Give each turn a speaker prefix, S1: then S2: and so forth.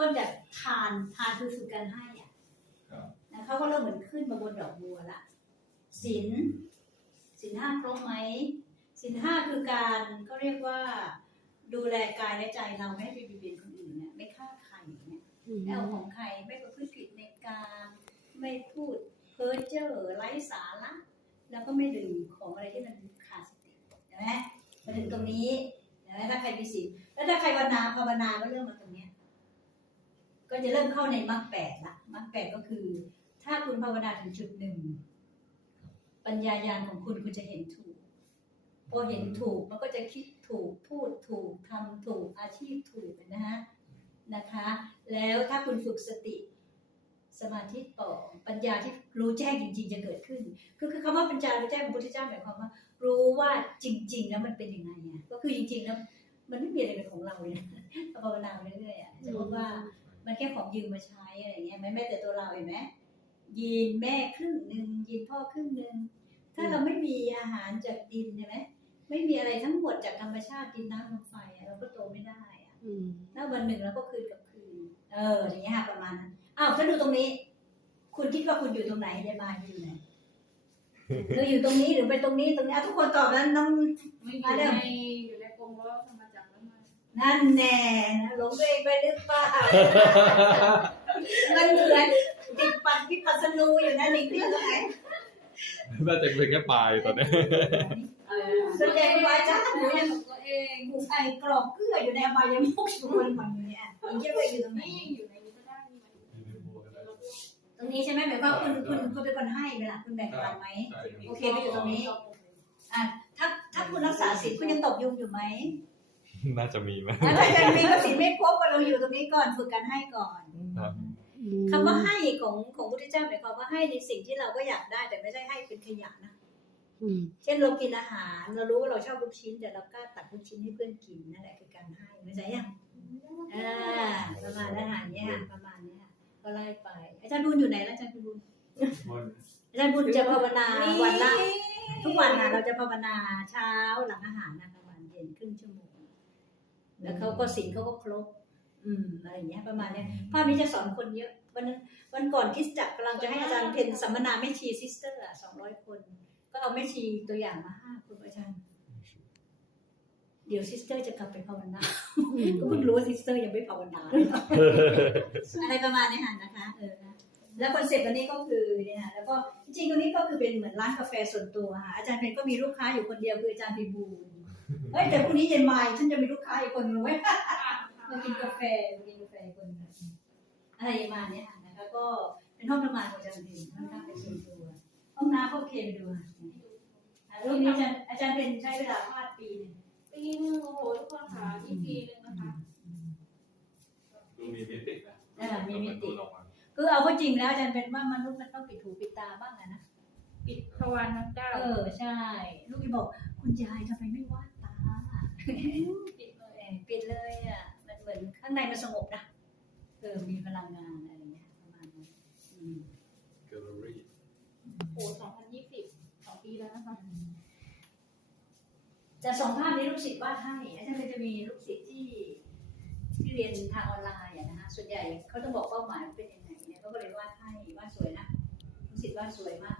S1: ต้นจากทานทานคือฝึกการให้อะ
S2: ครับ
S1: นะเขาก็เริ่มเหมือนขึ้นมาบนดอกบัวละศีลศีลห้าครบไหมศีลห้าคือการก็เรียกว่าดูแลกายและใจเราไม่ให้ไปเบียดเบียนคนอื่นเนี่ยไม่ฆ่าใครเนี่ยไม่เอาของใครไม่ประพฤติผิดในการไม่พูดเพ้อเจ้อไร้สาระแล้วก็ไม่ดื่มของอะไรที่มันขาดสติเห็นไหมมาถึงตรงนี้เห็นไหมถ้าใครมีศีลแล้วถ้าใครภาวนาภาวนาก็เริ่มมาตรงเนี้ย ก็จะเริ่มเข้าในมรรคแปดละมรรคแปดก็คือ ถ้าคุณภาวนาถึงจุดหนึ่งปัญญายาณของคุณคุณจะเห็นถูก พอเห็นถูกมันก็จะคิดถูกพูดถูกทำถูกอาชีพถูกนะฮะนะคะ แล้วถ้าคุณฝึกสติสมาธิต่อปัญญาที่รู้แจ้งจริง ๆ จะเกิดขึ้น คือคือคำว่าปัญญารู้แจ้งของพระพุทธเจ้าหมายความว่า รู้ว่าจริง ๆ แล้วมันเป็นยังไงอะก็คือจริงๆแล้วมันไม่มีอะไรเป็นของเราเลยภาวนาไปเรื่อยๆอะจะพบว่า มันแค่ของยืมมาใช้อะไรเงี้ยแม้แม้แต่ตัวเราเห็นไหมยีนแม่ครึ่งหนึ่งยีนพ่อครึ่งหนึ่งถ้าเราไม่มีอาหารจากดินใช่ไหมไม่มีอะไรทั้งหมดจากธรรมชาติดินน้ำลมไฟอะเราก็โตไม่ได้อะ
S3: อืม
S1: แล้ววันหนึ่งเราก็คืนกับคืน เออ อย่างเงี้ยค่ะประมาณนั้นอ้าวถ้าดูตรงนี้ คุณคิดว่าคุณอยู่ตรงไหนยายมายอยู่ไหนเธออยู่ตรงนี้หรือไปตรงนี้ตรงนี้อะทุกคนตอบแล้วน้อง
S4: ไม่อยู่ในอยู่ในกรมรั้วธรรมจักรแล้วมา
S1: นั่นแน่นะหลงตัวเองไปหรือเปล่า มันเหมือนติดปัดพิปัสสนูอยู่นะนี่พี่ตรงไหน
S2: น่าจะเป็นแค่ปลายตอนนี้
S1: แสดงว่าจ้าหนูยัง
S4: ตัวเอง
S1: ถูกไอ้กรอบเกลืออยู่ในอบายมุกชวนก่อนอยู่เนี่ยคุณคิดว่าอยู่ตรงไหน
S4: นี่ยังอยู่ในนี้ก็ได้นี่มัน
S1: ตรงนี้ใช่ไหมหมายความว่าคุณคุณคุณเป็นคนให้เวลาคุณแบ่งปันไหมโอเคก็อยู่ตรงนี้อะถ้าถ้าคุณรักษาศีลคุณยังตกยุงอยู่ไหม
S2: น่าจะมีไหม
S1: แล้วถ้ายังมีก็ศีลไม่ครบเราอยู่ตรงนี้ก่อนฝึกการให้ก่อน
S2: ครับ
S1: คำว่าให้ของของพุทธเจ้าหมายความว่าให้ในสิ่งที่เราก็อยากได้ แต่ไม่ใช่ให้เป็นขยะนะ
S3: อืม
S1: เช่นเรากินอาหาร เรารู้ว่าเราชอบลูกชิ้น แต่เรากล้าตัดลูกชิ้นให้เพื่อนกินนั่นแหละคือการให้ไม่ใช่ยังอ่าประมาณนั้นค่ะเนี่ยค่ะประมาณเนี้ยค่ะก็ไล่ไป อาจารย์บุญอยู่ไหนแล้วอาจารย์บุญอาจารย์บุญจะภาวนาวันละทุกวันนะเราจะภาวนาเช้าหลังอาหารนะประมาณเย็นครึ่งชั่วโมง แล้วเขาก็ศีลเขาก็ครบอืมอะไรอย่างเงี้ยประมาณเนี้ยภาพนี้จะสอนคนเยอะ วันนั้นวันก่อนคริสตจักรกำลังจะให้อาจารย์เพนสัมมนาแม่ชีซิสเตอร์อะสองร้อยคน ก็เอาแม่ชีตัวอย่างมาห้าคนอาจารย์ เดี๋ยวซิสเตอร์จะกลับไปภาวนาก็เพิ่งรู้ว่าซิสเตอร์ยังไม่ภาวนาอะไรประมาณนี้ค่ะนะคะ เออนะแล้วคอนเซ็ปต์อันนี้ก็คือเนี่ยค่ะแล้วก็จริงๆตรงนี้ก็คือเป็นเหมือนร้านกาแฟส่วนตัวค่ะอาจารย์เพนก็มีลูกค้าอยู่คนเดียวคืออาจารย์พิบูล เฮ้ยแต่พรุ่งนี้เย็นมายฉันจะมีลูกค้าอีกคนนึงไว้ยมากินกาแฟมากินกาแฟคนหนึ่งอะไรประมาณเนี้ยค่ะนะคะก็เป็นห้องทำงานของอาจารย์เพนค่อนข้างเป็นส่วนตัวห้องน้ำก็โอเคไปดูค่ะอะรูปนี้อาจารย์อาจารย์เป็นใช้เวลาพาดปีหนึง
S4: ปีนึงโอ้โหทุกคนค่ะอีกปีนึงนะคะ
S2: ดูมีมิตินะ
S1: อ่ามีมิติ
S2: ลงมา
S1: คือเอาเข้าจริงแล้วอาจารย์เป็นว่ามนุษย์มันต้องปิดหูปิดตาบ้างอะนะ
S4: ปิดทวารทั้งเก้า
S1: เออใช่ ลูกจะบอกคุณยายทำไมไม่วาดตา ปิดเลยปิดเลยอะ มันเหมือนข้างในมันสงบนะเออมีพลังงานอะไรเงี้ยประมาณนั้นอืม
S2: แกลเลอรี่
S4: โอ้สองพันยี่สิบสองปีแล้วนะคะ
S1: แต่สองภาพนี้ลูกศิษย์วาดให้อาจารย์จะมีลูกศิษย์ที่ที่เรียนทางออนไลน์อะนะคะส่วนใหญ่เขาต้องบอกเป้าหมายเป็นยังไงเนี่ยเขาก็เลยวาดให้วาดสวยนะลูกศิษย์วาดสวยมาก